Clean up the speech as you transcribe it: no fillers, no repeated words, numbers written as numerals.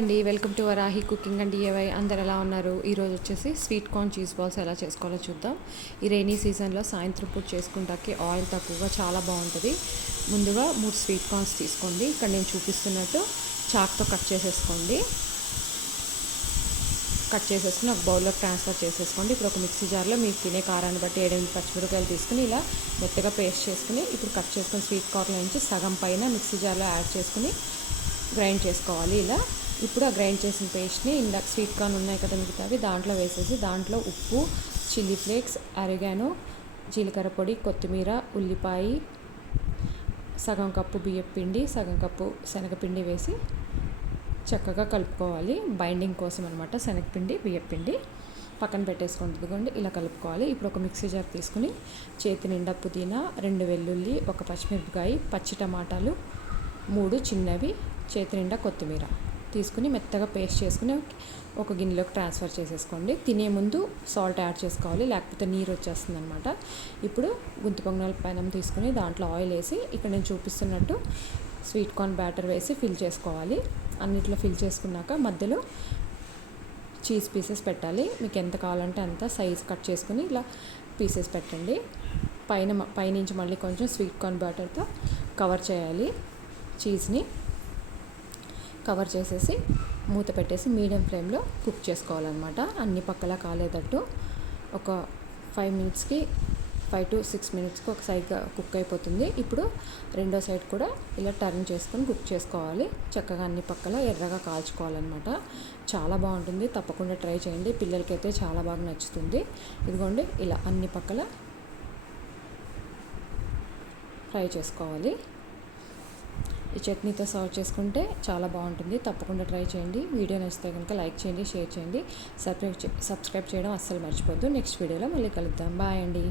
అండి welcome to Varahi cooking and DIY. అందరు ఎలా ఉన్నారు? ఈరోజు వచ్చేసి స్వీట్ కార్న్ చీజ్ బాల్స్ ఎలా చేసుకోవాలో చూద్దాం. ఈ రైనీ సీజన్లో సాయంత్రం పూట చేసుకుంటాకి ఆయిల్ తక్కువగా చాలా బాగుంటుంది. ముందుగా 3 స్వీట్ కార్న్స్ తీసుకోండి. ఇక్కడ నేను చూపిస్తున్నట్టు చాక్తో కట్ చేసేసుకోండి. కట్ చేసేసుకుని ఒక బౌల్లోకి ట్రాన్స్ఫర్ చేసేసుకోండి. ఇప్పుడు ఒక మిక్సీ జార్లో మీకు తినే కారాన్ని బట్టి 7 పచ్చిమిరపకాయలు తీసుకుని ఇలా మెత్తగా పేస్ట్ చేసుకుని ఇప్పుడు కట్ చేసుకుని స్వీట్ కార్న్లో నుంచి సగం పైన మిక్సీ జార్లో యాడ్ చేసుకుని గ్రైండ్ చేసుకోవాలి. ఇలా ఇప్పుడు ఆ గ్రైండ్ చేసిన పేస్ట్ని ఇందాక స్వీట్ కార్న్ ఉన్నాయి కదా మిగతావి దాంట్లో వేసేసి దాంట్లో ఉప్పు, చిల్లీ ఫ్లేక్స్, అరిగానో, జీలకర్ర పొడి, కొత్తిమీర, ఉల్లిపాయ, సగం కప్పు బియ్యపిండి, సగం కప్పు శనగపిండి వేసి చక్కగా కలుపుకోవాలి. బైండింగ్ కోసం అనమాట. శనగపిండి బియ్యపిండి పక్కన పెట్టేసుకోండి. ఇదిగోండి ఇలా కలుపుకోవాలి. ఇప్పుడు ఒక మిక్సీ జార్ తీసుకుని చేతి నిండా పుదీనా, 2 వెల్లుల్లి, 1 పచ్చిమిరపకాయ, పచ్చి టమాటాలు 3 చిన్నవి, చేతి నిండా కొత్తిమీర తీసుకుని మెత్తగా పేస్ట్ చేసుకుని ఒక గిన్నెలోకి ట్రాన్స్ఫర్ చేసేసుకోండి. తినే ముందు సాల్ట్ యాడ్ చేసుకోవాలి, లేకపోతే నీరు వచ్చేస్తుంది అనమాట. ఇప్పుడు గుంత పొంగనాల పెనం తీసుకుని దాంట్లో ఆయిల్ వేసి ఇక్కడ నేను చూపిస్తున్నట్టు స్వీట్ కార్న్ బ్యాటర్ వేసి ఫిల్ చేసుకోవాలి. అన్నిట్లో ఫిల్ చేసుకున్నాక మధ్యలో చీజ్ పీసెస్ పెట్టాలి. మీకు ఎంత కావాలంటే అంత సైజ్ కట్ చేసుకుని ఇలా పీసెస్ పెట్టండి. పైనుంచి మళ్ళీ కొంచెం స్వీట్ కార్న్ బ్యాటర్తో కవర్ చేయాలి. చీజ్ని కవర్ చేసేసి మూత పెట్టేసి మీడియం ఫ్లేమ్లో కుక్ చేసుకోవాలన్నమాట. అన్ని పక్కలా కాలేదట్టు ఒక 5 to 6 మినిట్స్కి ఒక సైడ్గా కుక్ అయిపోతుంది. ఇప్పుడు రెండో సైడ్ కూడా ఇలా టర్న్ చేసుకొని కుక్ చేసుకోవాలి. చక్కగా అన్ని పక్కల ఎర్రగా కాల్చుకోవాలన్నమాట. చాలా బాగుంటుంది, తప్పకుండా ట్రై చేయండి. పిల్లలకైతే చాలా బాగా నచ్చుతుంది. ఇదిగోండి ఇలా అన్ని పక్కల ఫ్రై చేసుకోవాలి. ఈ చట్నీతో సర్వ్ చేసుకుంటే చాలా బాగుంటుంది. తప్పకుండా ట్రై చేయండి. వీడియో నచ్చితే కనుక లైక్ చేయండి, షేర్ చేయండి, సబ్స్క్రైబ్ చేయడం అస్సలు మర్చిపోద్దు. నెక్స్ట్ వీడియోలో మళ్ళీ కలుద్దాం. బాయ్ అండి.